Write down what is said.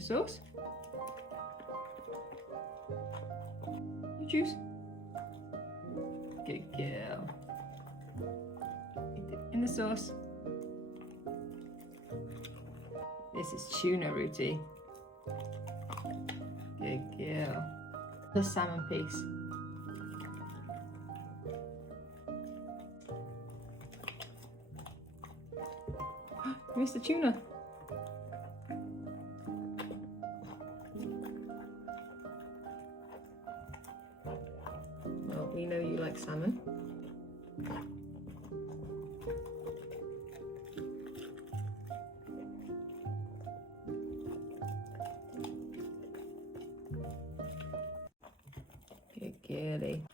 your sauce. You choose. Good girl. You dip in the sauce. This is tuna, Ruti. Good girl. The salmon piece. Where's the tuna? Well, we know you like salmon. Good girlie.